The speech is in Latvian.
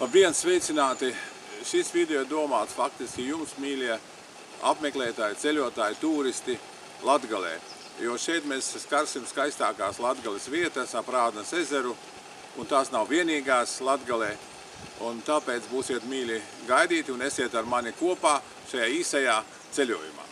Labdien, sveicināti! Šis video domāts faktiski jums, mīļie apmeklētāji, ceļotāji, turisti Latgalē. Jo šeit mēs skarsim skaistākās Latgales vietas ap Rādnes ezeru, un tās nav vienīgās Latgalē. Un tāpēc būsiet mīļi gaidīti un esiet ar mani kopā šajā īsajā ceļojumā.